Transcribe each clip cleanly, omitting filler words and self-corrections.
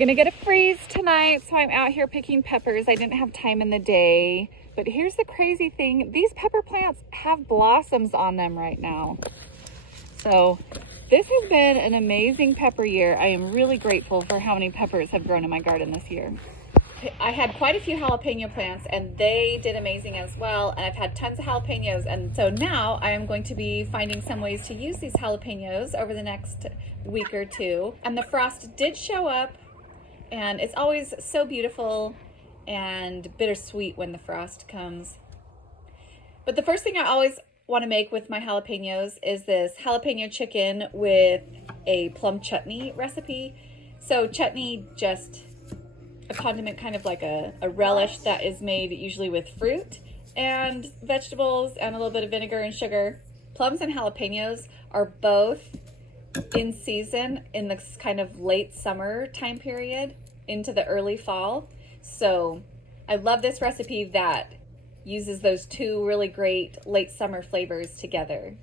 Gonna get a freeze tonight, so I'm out here picking peppers. I didn't have time in the day, but here's the crazy thing. These pepper plants have blossoms on them right now. So this has been an amazing pepper year. I am really grateful for how many peppers have grown in my garden this year. I had quite a few jalapeno plants and they did amazing as well. And I've had tons of jalapenos. And so now I am going to be finding some ways to use these jalapenos over the next week or two. And the frost did show up. And it's always so beautiful and bittersweet when the frost comes. But the first thing I always want to make with my jalapenos is this jalapeno chicken with a plum chutney recipe. So chutney, just a condiment, kind of like a relish that is made usually with fruit and vegetables and a little bit of vinegar and sugar. Plums and jalapenos are both in season in this kind of late summer time period into the early fall. So I love this recipe that uses those two really great late summer flavors together.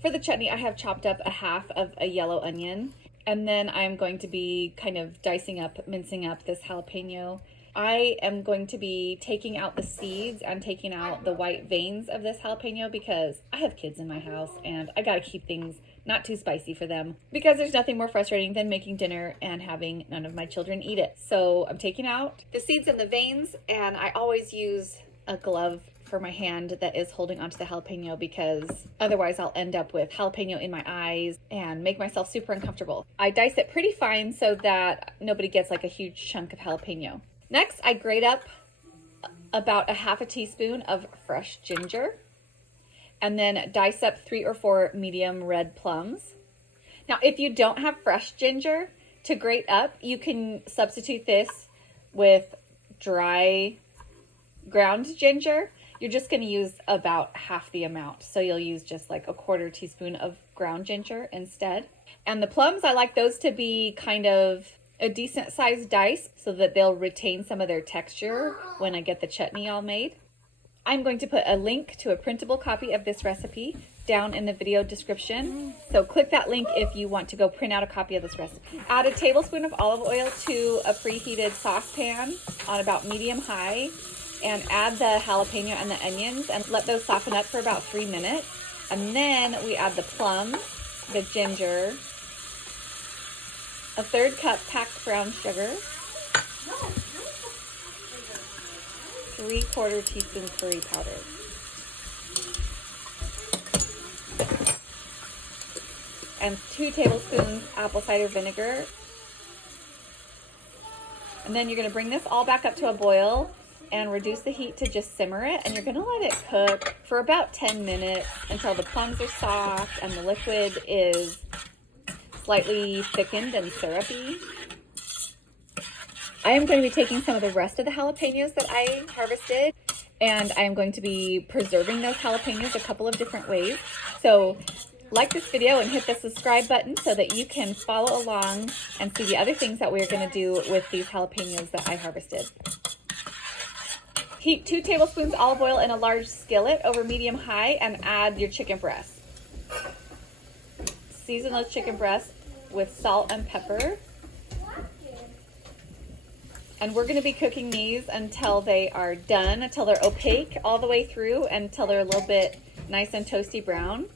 For the chutney, I have chopped up a half of a yellow onion, and then I'm going to be kind of mincing up this jalapeno. I am going to be taking out the seeds and taking out the white veins of this jalapeno because I have kids in my house and I gotta keep things not too spicy for them, because there's nothing more frustrating than making dinner and having none of my children eat it. So I'm taking out the seeds and the veins, and I always use a glove for my hand that is holding onto the jalapeno because otherwise I'll end up with jalapeno in my eyes and make myself super uncomfortable. I dice it pretty fine so that nobody gets like a huge chunk of jalapeno. Next, I grate up about a half a teaspoon of fresh ginger and then dice up 3 or 4 medium red plums. Now, if you don't have fresh ginger to grate up, you can substitute this with dry ground ginger. You're just going to use about half the amount. So you'll use just like a 1/4 teaspoon of ground ginger instead. And the plums, I like those to be kind of a decent sized dice so that they'll retain some of their texture when I get the chutney all made. I'm going to put a link to a printable copy of this recipe down in the video description. So click that link if you want to go print out a copy of this recipe. Add a tablespoon of olive oil to a preheated saucepan on about medium high and add the jalapeno and the onions and let those soften up for about 3 minutes. And then we add the plums, the ginger, a 1/3 cup packed brown sugar, 3/4 teaspoon curry powder, and 2 tablespoons apple cider vinegar. And then you're going to bring this all back up to a boil and reduce the heat to just simmer it. And you're going to let it cook for about 10 minutes until the plums are soft and the liquid is slightly thickened and syrupy. I am going to be taking some of the rest of the jalapenos that I harvested, and I am going to be preserving those jalapenos a couple of different ways. So like this video and hit the subscribe button so that you can follow along and see the other things that we're going to do with these jalapenos that I harvested. Heat 2 tablespoons olive oil in a large skillet over medium high and add your chicken breasts. Season those chicken breasts with salt and pepper. And we're going to be cooking these until they are done, until they're opaque all the way through, until they're a little bit nice and toasty brown.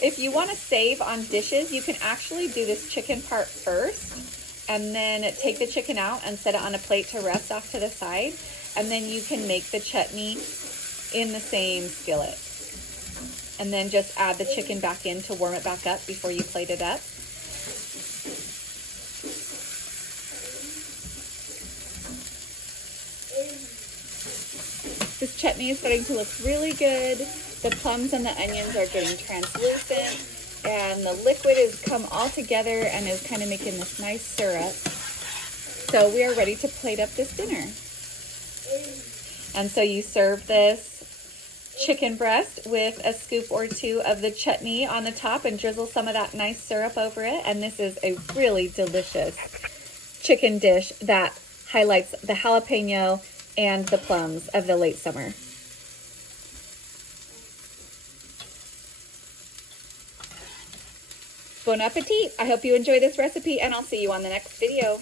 If you want to save on dishes, you can actually do this chicken part first and then take the chicken out and set it on a plate to rest off to the side. And then you can make the chutney in the same skillet. And then just add the chicken back in to warm it back up before you plate it up. This chutney is starting to look really good. The plums and the onions are getting translucent, and the liquid has come all together and is kind of making this nice syrup. So we are ready to plate up this dinner. And so you serve this chicken breast with a scoop or 2 of the chutney on the top and drizzle some of that nice syrup over it. And this is a really delicious chicken dish that highlights the jalapeno and the plums of the late summer. Bon appetit! I hope you enjoy this recipe, and I'll see you on the next video.